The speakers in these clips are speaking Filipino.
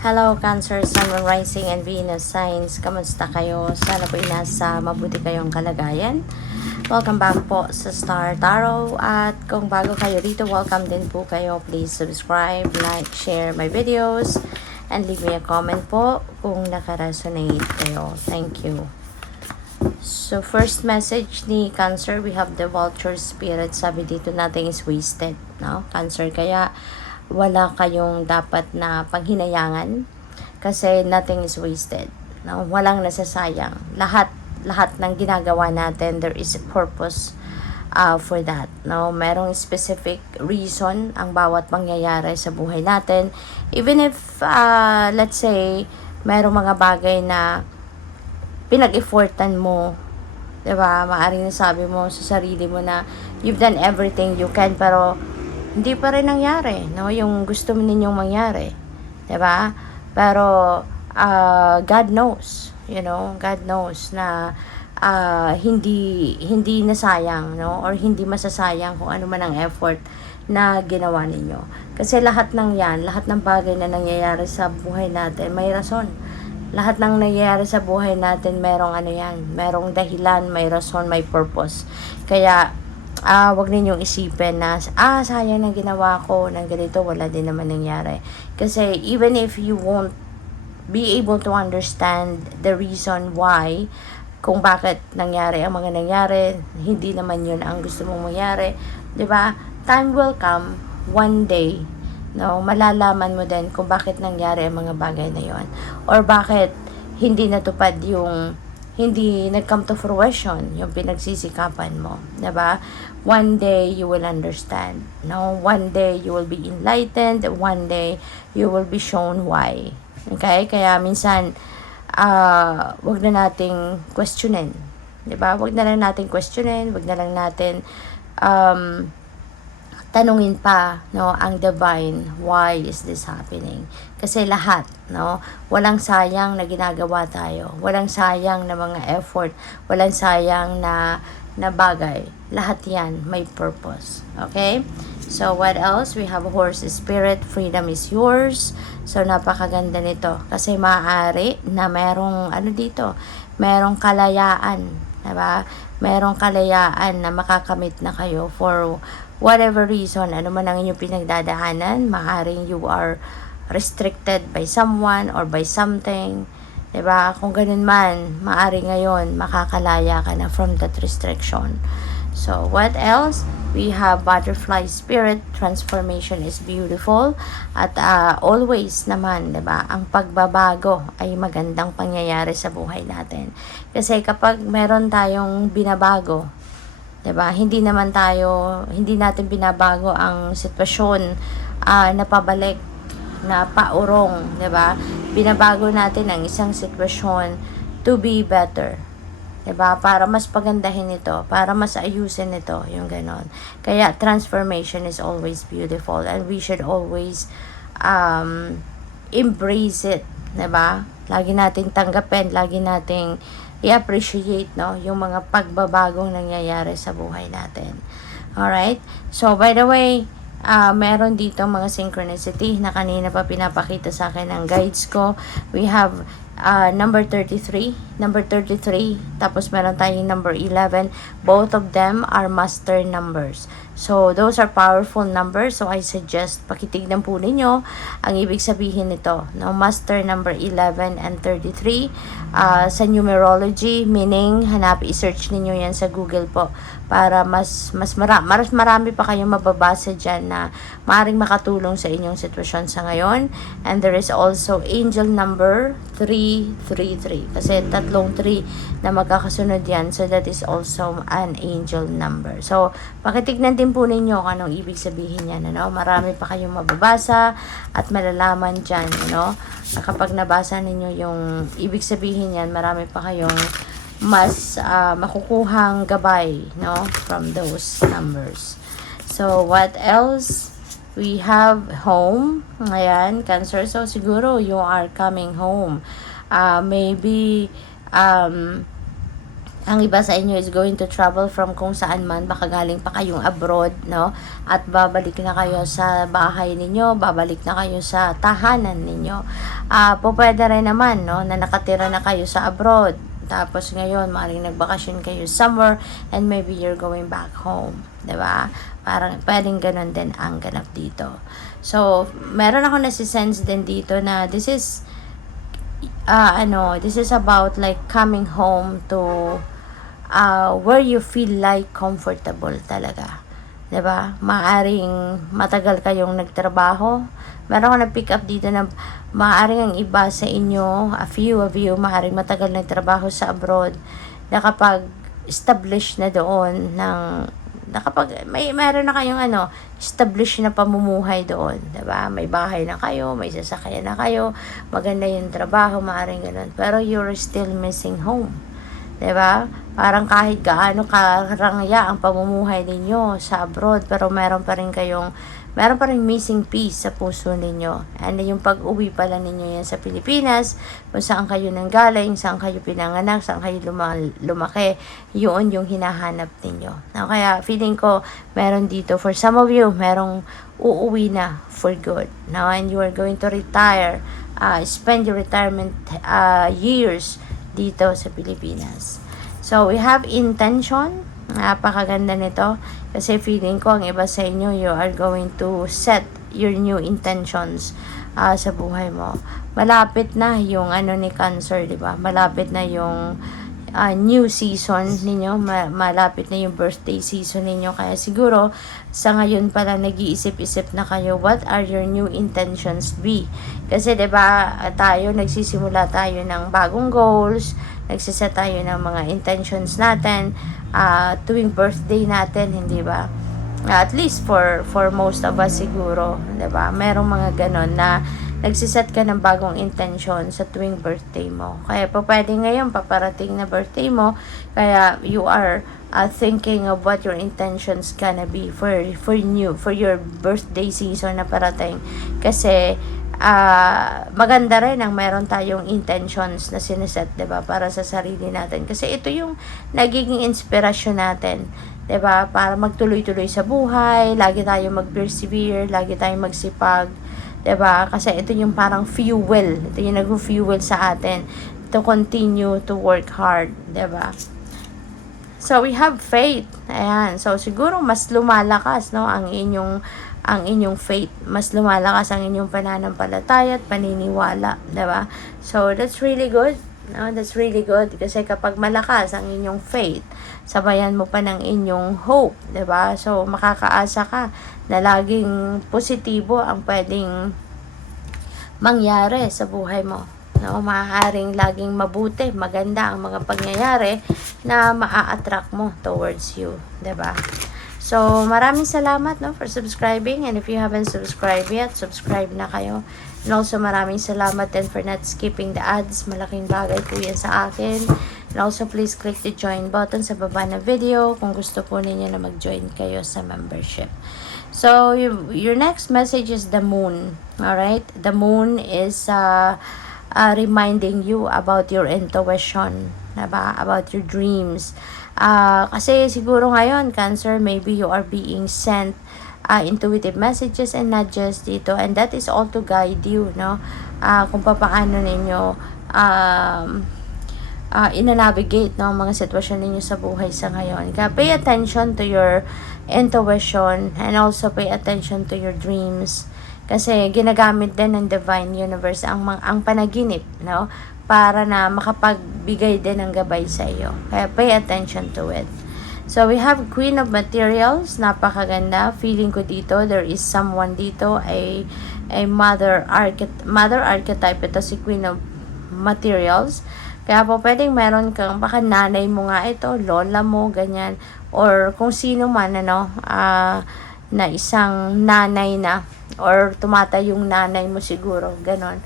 Hello Cancer, Sun, Moon, Rising, and Venus signs. Kamusta kayo? Sana po'y nasa mabuti kayong kalagayan. Welcome back po sa Star Tarot. At kung bago kayo dito, welcome din po kayo. Please subscribe, like, share my videos, and leave me a comment po kung nakaresonate kayo. Thank you. So, first message ni Cancer, we have the Vulture Spirit. Sabi dito, nothing is wasted. No? Cancer, kaya wala kayong dapat na panghinayangan kasi nothing is wasted. No? Walang nasasayang. Lahat ng ginagawa natin, there is a purpose for that. No? Merong specific reason ang bawat mangyayari sa buhay natin. Even if, let's say, merong mga bagay na pinag-effortan mo, diba? Maaring nasabi mo sa sarili mo na you've done everything you can, pero hindi pa rin nangyari, no? Yung gusto mo ninyong mangyari, 'di ba? Pero God knows, God knows na hindi nasayang, no? Or hindi masasayang kung ano man ang effort na ginawa ninyo. Kasi lahat ng 'yan, lahat ng bagay na nangyayari sa buhay natin, may rason. Lahat ng nangyayari sa buhay natin, merong merong dahilan, may rason, may purpose. Kaya wag ninyong isipin na, sayang na ginawa ko ng ganito, wala din naman nangyari. Kasi even if you won't be able to understand the reason why, kung bakit nangyari ang mga nangyari, hindi naman yun ang gusto mong mangyari. 'Di ba? Time will come, one day, no, malalaman mo din kung bakit nangyari ang mga bagay na yon. Or bakit hindi natupad hindi nag-come to fruition yung pinagsisikapan mo, 'di ba? One day you will understand. No, one day you will be enlightened, one day you will be shown why. Okay? Kaya minsan wag na nating questionin, 'di ba? Wag na lang nating questionin, wag na lang natin tanungin pa, no, ang divine, why is this happening? Kasi lahat, no, walang sayang na ginagawa tayo, walang sayang na mga effort, walang sayang na bagay. Lahat yan may purpose. Okay? So, what else? We have horse spirit, freedom is yours. So, napakaganda nito. Kasi maaari na merong, merong kalayaan. Diba? Merong kalayaan na makakamit na kayo for whatever reason, ano man ang inyong pinagdadaanan. Maaaring you are restricted by someone or by something. Diba? Kung ganun man, maaari ngayon makakalaya ka na from that restriction. So, what else? We have butterfly spirit, transformation is beautiful. At always naman, diba, ang pagbabago ay magandang pangyayari sa buhay natin. Kasi kapag meron tayong binabago, diba, hindi natin binabago ang sitwasyon na pabalik, na paurong, diba? Binabago natin ang isang sitwasyon to be better. Diba? Para mas pagandahin ito, para mas ayusin ito, yung ganon. Kaya transformation is always beautiful and we should always embrace it, diba? Lagi nating tanggapin, lagi nating i-appreciate, no, yung mga pagbabagong nangyayari sa buhay natin. Alright? So, by the way, meron dito mga synchronicity na kanina pa pinapakita sa akin ng guides ko. We have number 33, tapos meron tayong number 11. Both of them are master numbers. So, those are powerful numbers. So, I suggest pakitignan po ninyo ang ibig sabihin nito. No? Master number 11 and 33 sa numerology, meaning i-search ninyo yan sa Google po para mas marami pa kayong mababasa dyan na maaaring makatulong sa inyong sitwasyon sa ngayon. And there is also angel number 333 kasi tatlong 3 na magkakasunod yan. So, that is also an angel number. So, pakitignan din po ninyo kung anong ibig sabihin yan. Marami pa kayong mababasa at malalaman dyan. Kapag nabasa ninyo yung ibig sabihin yan, marami pa kayong mas makukuhang gabay, from those numbers. So, what else? We have home. Ayan, Cancer. So, siguro you are coming home. Maybe Ang iba sa inyo is going to travel from kung saan man, baka galing pa kayong abroad, no? At babalik na kayo sa bahay ninyo, babalik na kayo sa tahanan ninyo. Po pwede rin naman, no, na nakatira na kayo sa abroad. Tapos ngayon, maaaring nagbakasyon kayo somewhere and maybe you're going back home. 'Di ba? Parang pwedeng ganun din ang ganap dito. So, meron ako nasi-sense din dito na this is this is about like coming home to where you feel like comfortable talaga. 'Di ba? Maaring matagal kayong nagtrabaho. Meron ako na-pick up dito na maaring ang iba sa inyo, a few of you, maaring matagal nagtrabaho sa abroad, na kapag establish na doon kapag meron na kayong establish na pamumuhay doon, 'di ba? May bahay na kayo, may sasakyan na kayo, maganda yung trabaho, maaring ganun. Pero you're still missing home. 'Di ba? Parang kahit gaano karangya ang pamumuhay ninyo sa abroad, pero meron pa rin missing piece sa puso ninyo. And yung pag-uwi pala ninyo yan sa Pilipinas, kung saan kayo nanggaling, saan kayo pinanganak, saan kayo lumaki, yun yung hinahanap ninyo. Now, kaya feeling ko, meron dito, for some of you, merong uuwi na for good. Now, and you are going to retire, spend your retirement years dito sa Pilipinas. So, we have intention. Napakaganda nito kasi feeling ko ang iba sa inyo, you are going to set your new intentions sa buhay mo. Malapit na yung ni Cancer, di ba? Malapit na yung new season ninyo, malapit na yung birthday season ninyo, kaya siguro sa ngayon pala nag-iisip-isip na kayo, what are your new intentions be? Kasi 'di ba nagsisimula tayo ng bagong goals, nagsiset tayo ng mga intentions natin tuwing birthday natin, hindi ba? At least for most of us siguro, 'di ba? Merong mga ganon na nagsiset ka ng bagong intention sa tuwing birthday mo. Kaya pwede ngayon, paparating na birthday mo, kaya you are thinking of what your intentions gonna be for your birthday season na parating. Kasi maganda rin ang meron tayong intentions na sineset, 'di ba, para sa sarili natin. Kasi ito yung nagiging inspirasyon natin, 'di ba, para magtuloy-tuloy sa buhay, lagi tayong mag-persevere, lagi tayong magsipag. 'Di ba? Kasi ito yung parang fuel. Ito yung nag-fuel sa atin to continue to work hard, 'di ba? So we have faith. Ayan. So siguro mas lumalakas, no, ang inyong faith. Mas lumalakas ang inyong pananampalataya at paniniwala, 'di ba? So that's really good. No, that's really good kasi kapag malakas ang inyong faith, sabayan mo pa ng inyong hope, 'di ba? So makakaasa ka na laging positibo ang pwedeng mangyari sa buhay mo. No, maaaring laging mabuti, maganda ang mga pangyayari na maa-attract mo towards you, 'di ba? So, maraming salamat, no, for subscribing, and if you haven't subscribed yet, subscribe na kayo. And also, maraming salamat din for not skipping the ads. Malaking bagay po yan sa akin. And also, please click the join button sa baba na video kung gusto po ninyo na mag-join kayo sa membership. So, your next message is the moon. Alright? The moon is reminding you about your intuition, diba? About your dreams. Kasi siguro ngayon, Cancer, maybe you are being sent intuitive messages and nudges dito, and that is all to guide you, no? Kung paano ninyo ina-navigate, no, mga sitwasyon ninyo sa buhay sa ngayon. Kaya pay attention to your intuition and also pay attention to your dreams. Kasi ginagamit din ng Divine Universe ang panaginip, no? Para na makapagbigay din ng gabay sa iyo. Kaya pay attention to it. So we have Queen of Materials, napakaganda. Feeling ko dito, there is someone dito, a mother archetype. Ito si Queen of Materials. Kaya po pwedeng meron kang, baka nanay mo nga ito, lola mo, ganyan. Or kung sino man, na isang nanay na, or tumatayong nanay mo siguro, ganon.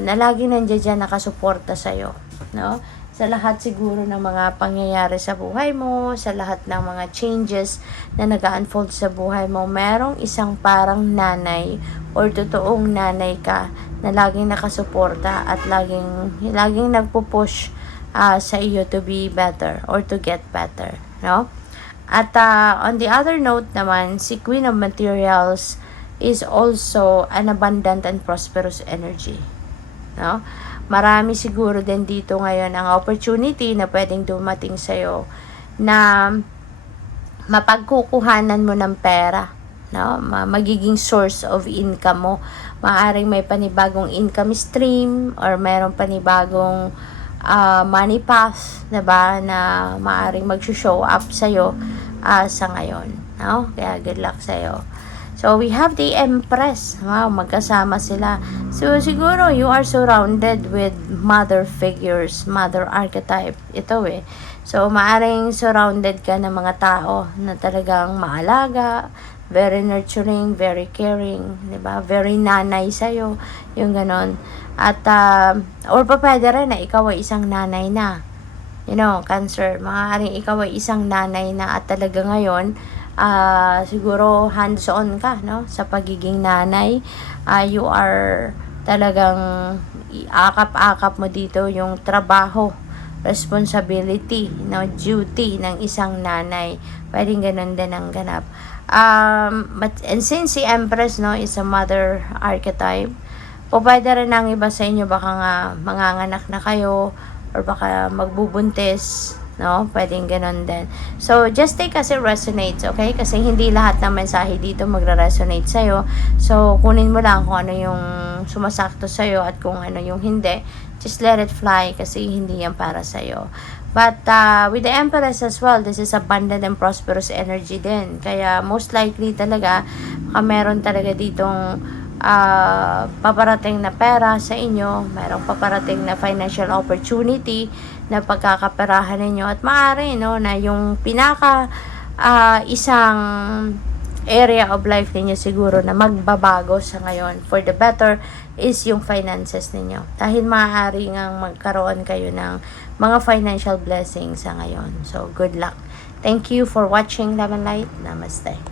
Na lagi nandiyan dyan nakasuporta sa'yo, no? Sa lahat siguro ng mga pangyayari sa buhay mo, sa lahat ng mga changes na nag-unfold sa buhay mo, merong isang parang nanay or totoong nanay ka na laging nakasuporta at laging nagpupush sa iyo to be better or to get better, no? At on the other note naman, si Queen of Materials is also an abundant and prosperous energy, no? Marami siguro din dito ngayon ang opportunity na pwedeng dumating sa'yo na mapagkukuhanan mo ng pera, no? Magiging source of income mo. Maaring may panibagong income stream or mayroong panibagong money path, diba, na maaring mag-show up sa'yo sa ngayon, no? Kaya good luck sa'yo. So, we have the Empress. Wow, magkasama sila. So, siguro, you are surrounded with mother figures, mother archetype. Ito So, maaring surrounded ka ng mga tao na talagang maalaga, very nurturing, very caring, diba? Very nanay sa'yo, yung ganon. At, or pa pwede rin na ikaw ay isang nanay na. You know, Cancer, maaaring ikaw ay isang nanay na at talaga ngayon, siguro hands-on ka, no? Sa pagiging nanay, you are talagang akap-akap mo dito yung trabaho, responsibility, no? Duty ng isang nanay. Pwedeng ganun din ang ganap. And since si Empress, no, is a mother archetype, o pwede rin ang iba sa inyo, baka nga manganganak na kayo, or baka magbubuntis, no? Pwedeng ganun din. So, just take as it resonates, okay? Kasi hindi lahat ng mensahe dito magre-resonate sa'yo. So, kunin mo lang kung ano yung sumasakto sa'yo at kung ano yung hindi. Just let it fly kasi hindi yan para sa'yo. But, with the Empress as well, this is abundant and prosperous energy din. Kaya, most likely talaga, meron talaga ditong paparating na pera sa inyo, mayroong paparating na financial opportunity na pagkakaperahan ninyo at maaari, no, na yung pinaka isang area of life ninyo siguro na magbabago sa ngayon for the better is yung finances ninyo, dahil maaari ngang magkaroon kayo ng mga financial blessings sa ngayon. So good luck. Thank you for watching Love and Light. Namaste.